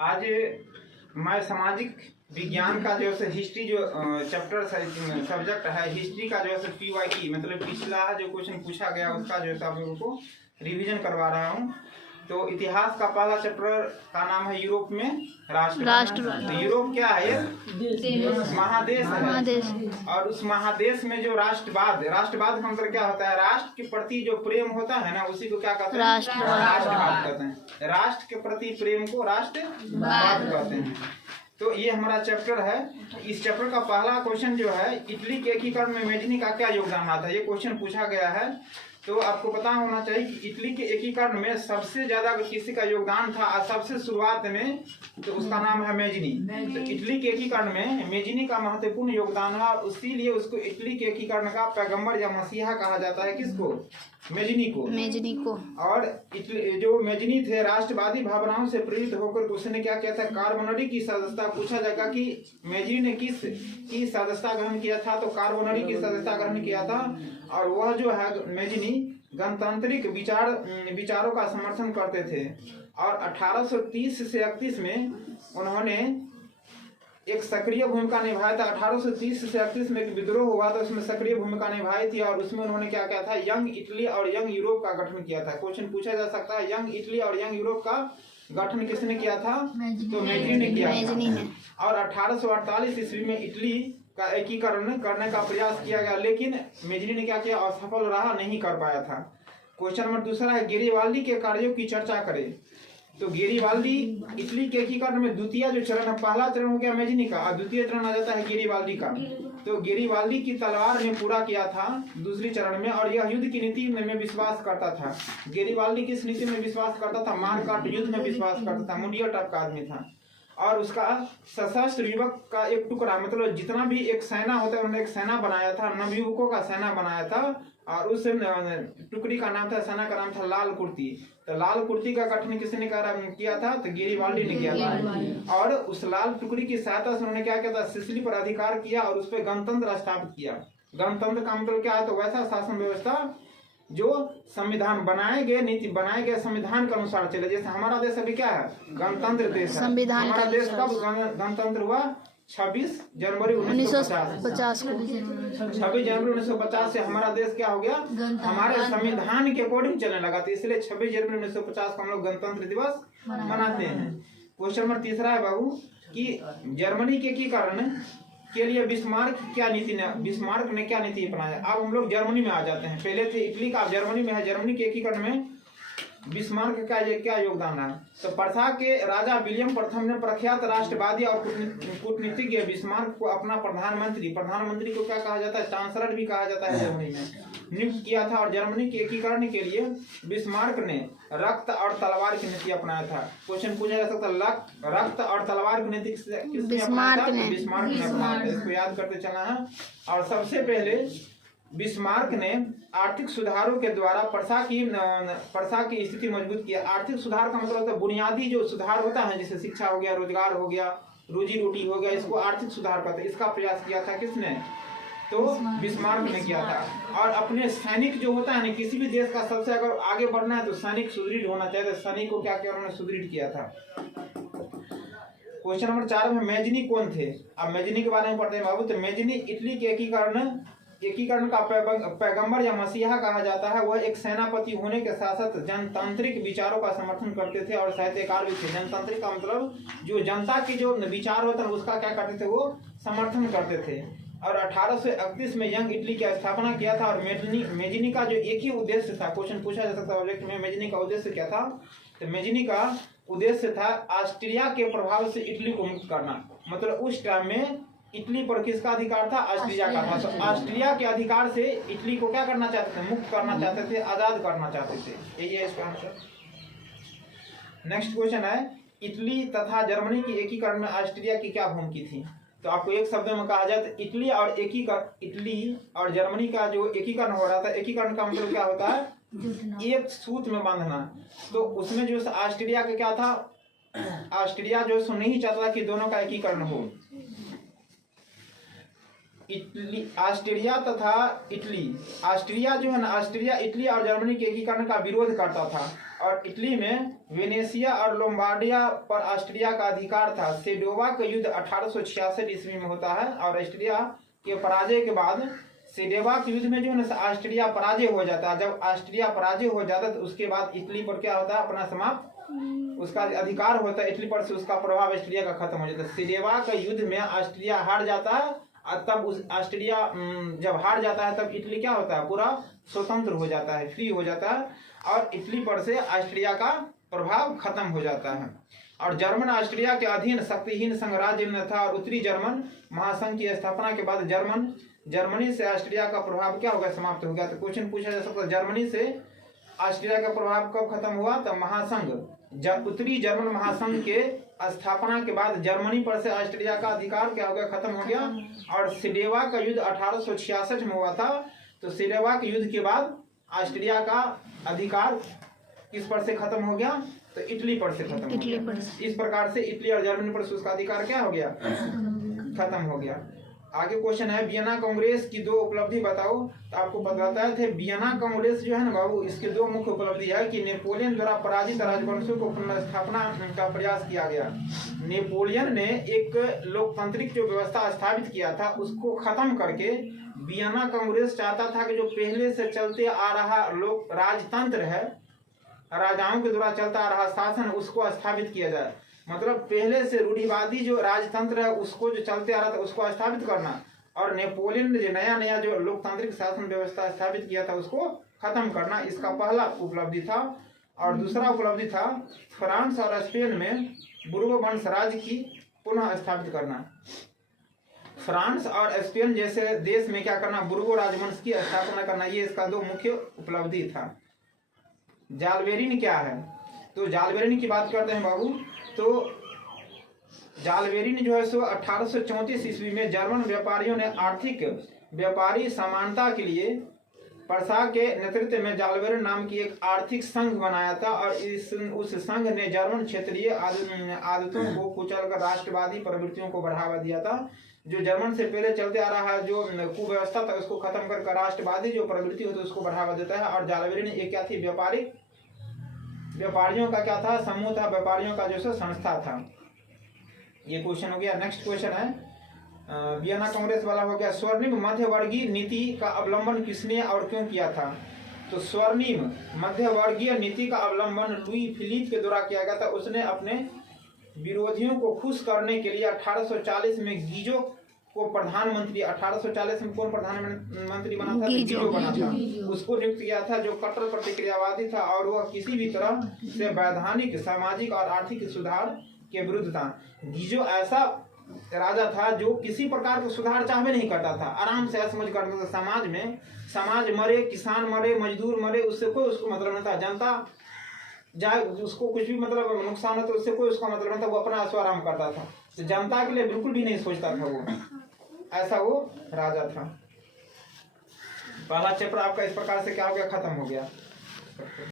आज मैं सामाजिक विज्ञान का जो है हिस्ट्री जो चैप्टर सब्जेक्ट है हिस्ट्री का जो है PYT मतलब पिछला जो क्वेश्चन पूछा गया उसका जो है आप लोगों को रिवीजन करवा रहा हूँ। तो इतिहास का पहला चैप्टर का नाम है यूरोप में राष्ट्र। तो यूरोप क्या है? महादेश है। और उस महादेश में जो राष्ट्रवाद का मतलब क्या होता है? राष्ट्र के प्रति जो प्रेम होता है ना उसी को क्या कहते हैं? राष्ट्रवाद कहते हैं। राष्ट्र के प्रति प्रेम को राष्ट्रवाद कहते हैं। तो ये हमारा चैप्टर है। इस चैप्टर का पहला क्वेश्चन जो है इटली के एकीकरण में मेजनी का क्या योगदान आता है, ये क्वेश्चन पूछा गया है। तो आपको पता होना चाहिए कि इटली के एकीकरण में सबसे ज्यादा किसी का योगदान था और सबसे शुरुआत में, तो उसका नाम है मेजनी। तो इटली के एकीकरण में मेजनी का महत्वपूर्ण योगदान है और इसीलिए उसको इटली के एकीकरण का पैगंबर या मसीहा कहा जाता है। किसको? मेजनी को। और जो मेजनी थे राष्ट्रवादी भावनाओं से प्रेरित होकर उसने क्या किया था? कार्बोनरी की सदस्यता। पूछा जाएगा कि मेजनी ने किस की सदस्यता ग्रहण किया था, तो कार्बोनरी की सदस्यता ग्रहण किया था। और वह जो है मेजनी गणतांत्रिक विचारों का समर्थन करते थे। और 1830 से 31 में उन्होंने एक सक्रिय भूमिका निभाया था। 1830 से 38 में एक विद्रोह हुआ था, उसमें सक्रिय भूमिका निभाई थी। और उसमें उन्होंने क्या किया था? यंग इटली और यंग यूरोप का गठन किया था। क्वेश्चन पूछा जा सकता है यंग इटली और यंग यूरोप का गठन किसने किया था? तो मेजनी ने किया था। और 1848 ईस्वी में इटली का एकीकरण करने का प्रयास किया गया, लेकिन मेजनी ने क्या किया? असफल रहा, नहीं कर पाया था। क्वेश्चन नंबर दूसरा है गेरिबाल्दी के कार्यों की चर्चा करें। तो गेरिबाल्दी इटली के एकीकरण में द्वितीय जो चरण है, पहला चरण हो गया मेजनी का और द्वितीय चरण आ जाता है गेरिबाल्दी का। तो गेरिबाल्दी की तलवार ने पूरा किया था दूसरी चरण में, और यह युद्ध की नीति में विश्वास करता था। गेरिबाल्दी किस नीति में विश्वास करता था? मारकाट युद्ध में विश्वास करता था। मुंडिया टाइप का आदमी था। और उसका सशस्त्र युवक का एक टुकड़ा, मतलब जितना भी एक सेना होता है उन्होंने एक सेना बनाया था, नवयुवकों का सेना बनाया था। और उस टुकड़ी का नाम था, सेना का नाम था लाल कुर्ती। तो लाल कुर्ती का गठन किसने किया था? तो गेरिबाल्दी ने किया था। और उस लाल टुकड़ी की सहायता से उन्होंने क्या किया था? सिसिली पर अधिकार किया और उस पर गणतंत्र स्थापित किया। गणतंत्र का मतलब क्या है? तो वैसा शासन व्यवस्था जो संविधान बनाए गए संविधान के अनुसार चले। जैसे हमारा देश अभी क्या है? गणतंत्र देश है। हमारा देश कब गणतंत्र हुआ? 26 जनवरी 1950 को। 26 जनवरी 1950 से हमारा देश क्या हो गया? हमारे संविधान के अकॉर्डिंग चलने लगा। तो इसलिए 26 जनवरी 1950 को हम लोग गणतंत्र दिवस मनाते हैं। क्वेश्चन नंबर तीसरा है बाबू कि जर्मनी के एकीकरण के लिए बिस्मार्क ने क्या नीति अपनाया? अब हम लोग जर्मनी में आ जाते हैं। पहले थे इटली का, अब जर्मनी में है। जर्मनी के एकीकरण में बिस्मार्क का क्या योगदान है? तो प्रथा के राजा विलियम प्रथम ने प्रख्यात राष्ट्रवादी और कूटनीतिज्ञ बिस्मार्क को अपना प्रधानमंत्री को क्या कहा जाता है? चांसलर भी कहा जाता है, जर्मनी में नियुक्त किया था। और जर्मनी के एकीकरण के लिए बिस्मार्क ने रक्त और तलवार की नीति अपनाया था। क्वेश्चन पूछा जा सकता है रक्त और तलवार की नीति किसने अपनाया था? बिस्मार्क ने अपनाया था। इसको याद करते चलना है। और सबसे पहले बिस्मार्क ने आर्थिक सुधारों के द्वारा प्रथा की स्थिति मजबूत किया। आर्थिक सुधार का मतलब होता है बुनियादी जो सुधार होता है, जैसे शिक्षा हो गया, रोजगार हो गया, रोजी रोटी हो गया, इसको आर्थिक सुधार कहते हैं। इसका प्रयास किया था किसने? तो बिस्मार्क ने किया था। और अपने सैनिक जो होता है ना, किसी भी देश का सबसे अगर आगे बढ़ना है तो सैनिक सुदृढ़ होना चाहिए। तो सैनिक को क्या किया? उन्होंने सुदृढ़ किया था। क्वेश्चन नंबर 4 में मेजनी कौन थे? अब मेजनी के बारे में पढ़ते हैं बाबू। तो मेजनी इटली के एकीकरण का पैगंबर या मसीहा कहा जाता है। वह एक सेनापति होने के साथ साथ जनतांत्रिक विचारों का समर्थन करते थे और साहित्यकार भी थे। जनतांत्रिक का मतलब जो जनता के जो विचार होते हैं उसका क्या करते थे? वो समर्थन करते थे। और 1831 में यंग इटली की स्थापना किया था। और मेजनी का जो एक ही उद्देश्य था, क्वेश्चन पूछा जा सकता है ऑब्जेक्ट में, मेजनी का उद्देश्य क्या था? तो मेजनी का उद्देश्य था ऑस्ट्रिया के प्रभाव से इटली को मुक्त करना। मतलब उस टाइम में इटली पर किसका अधिकार था? ऑस्ट्रिया का था। तो ऑस्ट्रिया के अधिकार से इटली को क्या करना चाहते थे? मुक्त करना चाहते थे, आजाद करना चाहते थे। यही है इसका आंसर। नेक्स्ट क्वेश्चन है इटली तथा जर्मनी की एकीकरण में ऑस्ट्रिया की क्या भूमिका थी? तो आपको एक शब्द में कहा जाए तो इटली और जर्मनी का जो एकीकरण हो रहा था, एकीकरण का मतलब क्या होता है? एक सूत में बांधना। तो उसमें जो ऑस्ट्रिया का क्या था? ऑस्ट्रिया जो नहीं चाहता कि दोनों का एकीकरण हो। इटली, ऑस्ट्रिया तथा इटली, ऑस्ट्रिया जो है ना, ऑस्ट्रिया इटली और जर्मनी के एकीकरण का विरोध करता था और इटली में वेनेशिया और लोम्बार्डिया पर ऑस्ट्रिया का अधिकार था। सेडोवा का युद्ध 1866 ईस्वी में होता है और ऑस्ट्रिया के पराजय के बाद सेडोवा के युद्ध में जो है ना ऑस्ट्रिया पराजय हो जाता है। जब ऑस्ट्रिया पराजय हो जाता है तो उसके बाद इटली पर क्या होता है, अपना समाप्त उसका अधिकार होता है, इटली पर से उसका प्रभाव ऑस्ट्रिया का खत्म हो जाता है। सेडोवा का युद्ध में ऑस्ट्रिया हार जाता है और तब उस ऑस्ट्रिया जब हार जाता है तब इटली क्या होता है, पूरा स्वतंत्र हो जाता है, फ्री हो जाता है और इटली पर से ऑस्ट्रिया का प्रभाव खत्म हो जाता है। और जर्मन ऑस्ट्रिया के अधीन शक्तिहीन संघराज्य में था और उत्तरी जर्मन महासंघ की स्थापना के बाद जर्मनी से ऑस्ट्रिया का प्रभाव क्या हो गया, समाप्त हो गया। तो क्वेश्चन पूछा जा सकता है जर्मनी से ऑस्ट्रिया का प्रभाव कब खत्म हुआ, तब महासंघ उत्तरी जर्मन महासंघ के स्थापना के बाद जर्मनी पर से ऑस्ट्रिया का अधिकार क्या हो गया, खत्म हो गया। और सेडोवा का युद्ध 1866 में हुआ था। तो सेडोवा के युद्ध के बाद ऑस्ट्रिया का अधिकार किस पर से खत्म हो गया, तो इटली पर से खत्म हो गया। इस प्रकार से इटली और जर्मनी पर से उसका अधिकार क्या हो गया, खत्म हो गया। आगे क्वेश्चन है वियना कांग्रेस की दो उपलब्धि बताओ। तो आपको बताए थे वियना कांग्रेस जो है ना बाबू, इसके दो मुख्य उपलब्धि है कि नेपोलियन द्वारा पराजित राजवंशों को पुनर्स्थापना का प्रयास किया गया। नेपोलियन ने एक लोकतांत्रिक जो व्यवस्था स्थापित किया था उसको खत्म करके वियना कांग्रेस चाहता था कि जो पहले से चलते आ रहा लोक राजतंत्र है, राजाओं के द्वारा चलता आ रहा शासन, उसको स्थापित किया जाए। मतलब पहले से रूढ़िवादी जो राजतंत्र है उसको जो चलते आ रहा था उसको स्थापित करना, और नेपोलियन ने जो नया जो लोकतांत्रिक शासन व्यवस्था स्थापित किया था उसको खत्म करना, इसका पहला उपलब्धि था। और दूसरा उपलब्धि था फ्रांस और स्पेन में बुर्गो वंश राज्य की पुनः स्थापित करना। फ्रांस और स्पेन जैसे देश में क्या करना, बुर्गो राजवंश की स्थापना करना, ये इसका दो मुख्य उपलब्धि था। जालबेरिन क्या है, तो जालबेरिन की बात करते हैं बाबू। तो जालबेरिन जो है सो 1834 ईस्वी में जर्मन व्यापारियों ने आर्थिक व्यापारी समानता के लिए परसा के नेतृत्व में जालबेरिन नाम की एक आर्थिक संघ बनाया था और उस संघ ने जर्मन क्षेत्रीय आदतों को कुचलकर राष्ट्रवादी प्रवृत्तियों को बढ़ावा दिया था। जो जर्मन से पहले चलते आ रहा जो कुव्यवस्था था उसको खत्म कर राष्ट्रवादी जो प्रवृत्ति होती है उसको बढ़ावा देता है। और जालबेरिन एक क्या थी, व्यापारियों का क्या था, समूह था, व्यापारियों का जो संस्था था। ये क्वेश्चन हो गया। नेक्स्ट क्वेश्चन है वियना कांग्रेस वाला हो गया। स्वर्णिम मध्यवर्गीय नीति का अवलंबन किसने और क्यों किया था। तो स्वर्णिम मध्यवर्गीय नीति का अवलंबन लुई फिलिप के द्वारा किया गया था। उसने अपने विरोधियों को खुश करने के लिए 1840 में गीजो को प्रधानमंत्री, 1840 में कौन प्रधानमंत्री बना था, गीजो बना था, उसको नियुक्त किया था जो कट्टर प्रतिक्रियावादी था और वह किसी भी तरह से वैधानिक, सामाजिक और आर्थिक सुधार के विरुद्ध था। गीजो ऐसा राजा था जो किसी प्रकार का सुधार चाहवे नहीं करता था, आराम से समझ करता था। समाज में समाज मरे, किसान मरे, मजदूर मरे, उससे कोई उसको मतलब नहीं था। जनता जाए उसको कुछ भी मतलब नुकसान है तो उससे कोई उसका मतलब नहीं था, वो अपना आराम करता था। तो जनता के लिए बिल्कुल भी नहीं सोचता था वो, ऐसा वो राजा था। पहला चैप्टर आपका इस प्रकार से क्या हो गया, खत्म हो गया।